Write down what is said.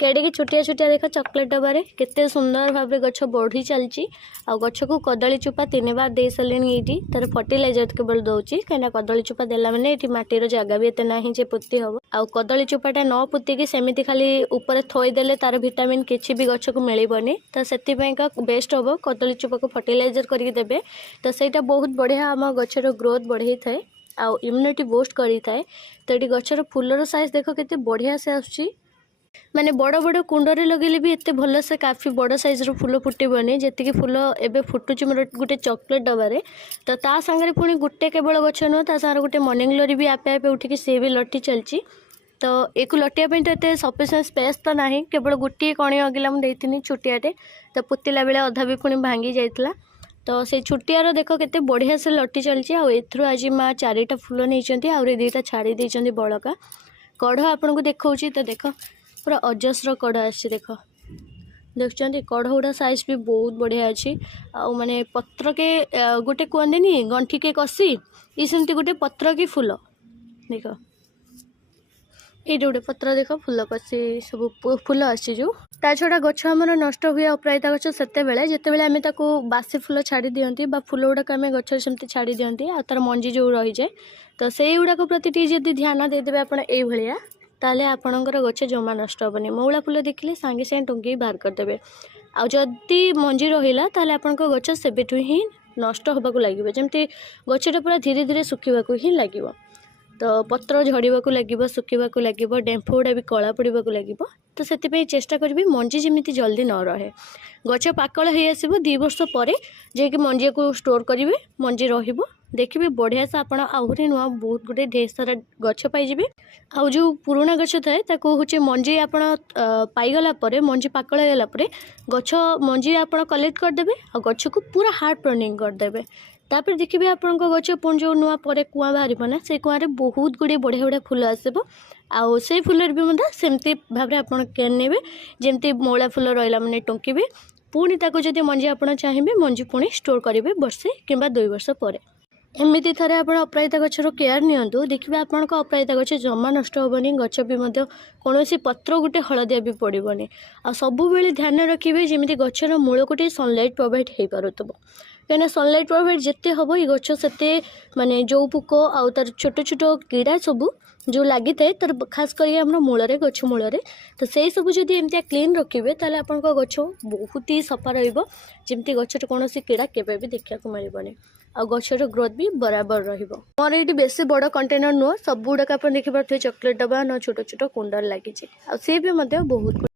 केड़े छोटिया छोटिया देख चॉकलेट डबारे केते सुंदर भाव गछ बढ़ी चलची आ गछ को कदली चुपा 3 बार दे सारे ये तार फर्टिलाइजर केवल दौची कहीं कदली चुपा देला मैंने ये माटीर जगह भी एत ना जे पोती हम आ कदली चुपाटा न पोतिकी सेमती खाली ऊपर थोईदेले तार भिटामिन किसी भी गछ को मिलबनी तो से बेस्ट हम कदली चुपा को फर्टिलाइजर करके देबे तो सहीटा बहुत बढ़िया आम गछर ग्रोथ बढ़े थाए आ इम्यूनिटी बूस्ट करी थाए तो ये गछर फूलर साइज देख के बढ़िया से आसुची माने बड़ बड़ कुंडरे लगेले भी एते भल से काफी बड़ साइज रो फूल फुटबनी जी फूल एबे फुटुची मोर गोटे चॉकलेट डबारे तो ता सांगरे पुणी गोटे केवल गछ नुह ता सांगरे गोटे मॉर्निंग ग्लोरी भी आपे आपे उठिकी सी भी लटी चलची तो एक लटिया तो ये सफिसीयंट स्पेस तो ना केवल गोटे कणी अगिला मुझे छुटियाटे तो पुतिला बेले अधा भी पुणी भांगी जाइला तो से छुटियार देख के बढ़िया से लटी चलची आउ आज माँ 4टा फूल नहीं आहरी 2टा छाड़ी देती बड़का कढ़ आपन को देखा तो देख पूरा अजस्र कढ़ आसी देख देखते कढ़ गुड़ा साइज भी बहुत बढ़िया अच्छी आउ माने पत्र के गोटे कहते गंठी के कसी ये सेमती गोटे पत्र की फूल देख ये गोटे पत्र देख फूल कसी सब फूल आसी जो ता छड़ा गछ आमर नष्ट हुए अपराजिता गछ से जिते आम बासी फूल छाड़ी दिंती फूल गुड़ाक आम गच सेमती छाड़ी दिंती आ तार मंजी जो रही जाए तो से गुड़ाक प्रति जदि ध्यान देदेवे आप भाया ताले आपणकर गछ जमा नष्ट हेनी मौला फूल देखिले सांगे सांगे टुंगी बाहर करदे आदि मंजी रहा ताले आपणक गछ सेबेठु ही नष्ट होबाकू लगे जमती गछटा पूरा धीरे धीरे सुखिबाकू ही लगे तो पत्र झड़ाकू लगे सुखिबाकू लगे डेम्फो गुड़ा भी कला पड़ाकू लगे तो से चेष्टा करी मंजी जमी जल्दी न रहे गछ पाकल हो आसो 2 वर्ष पर जे मंजी को स्टोर करेंगे मंजी रही देखिए बढ़िया से आप आहरी नुआ बहुत गुटे ढेर सारा गछ पाइबे आउ जो पुराना गछ थाए हूँ मंजी आप पाईगला मंजी पाकल होगला गछ मंजी आप कलेक्ट करदे आ गछ को पूरा हार्ड प्रनिंग करदे तापर देखिए आपण गछ पुणी जो नुआ पर कुआ बाहर ना से कुआँ बहुत गुड़े बढ़िया बढ़िया फूल आसब आउ से फूलर भी सेमती भाव आप केयर ने जमती मौला फूल रहा मैंने टुंकीबे पुणी जब मंजी आप चाहिए मंजी पुणी स्टोर करेंगे वर्षे कि 2 वर्ष पर एमती थे आप अपराजिता गचर केयर नियंतु देखिए आपण अपराजिता गछ जमा नष्ट हेनी गच भी कौन पत्र गोटे हलदिया भी पड़ोनी आ सब बेले ध्यान रखिए जमी गचर मूल को सनलाइट प्रोवाइड हो पारुव कहीं सनलाइट प्रोवाइड जिते हम ये गच से माने जो पोक आउ तार छोट छोट कीड़ा सब जो लगी थाए तर खास कर मूल गछ मूल तो से सब जब एमती क्लीन रखिए ताले आपण गछ बहुत ही सफा रमती गचर कौन कीड़ा केवे भी देखा मिलबनी आ गचर ग्रोथ भी बराबर रोर ये बेस बड़ कंटेनर नुह सब गुड़ाक आप देखिए चॉकलेट डब्बा न छोट छोट कुंडर लगी सी भी बहुत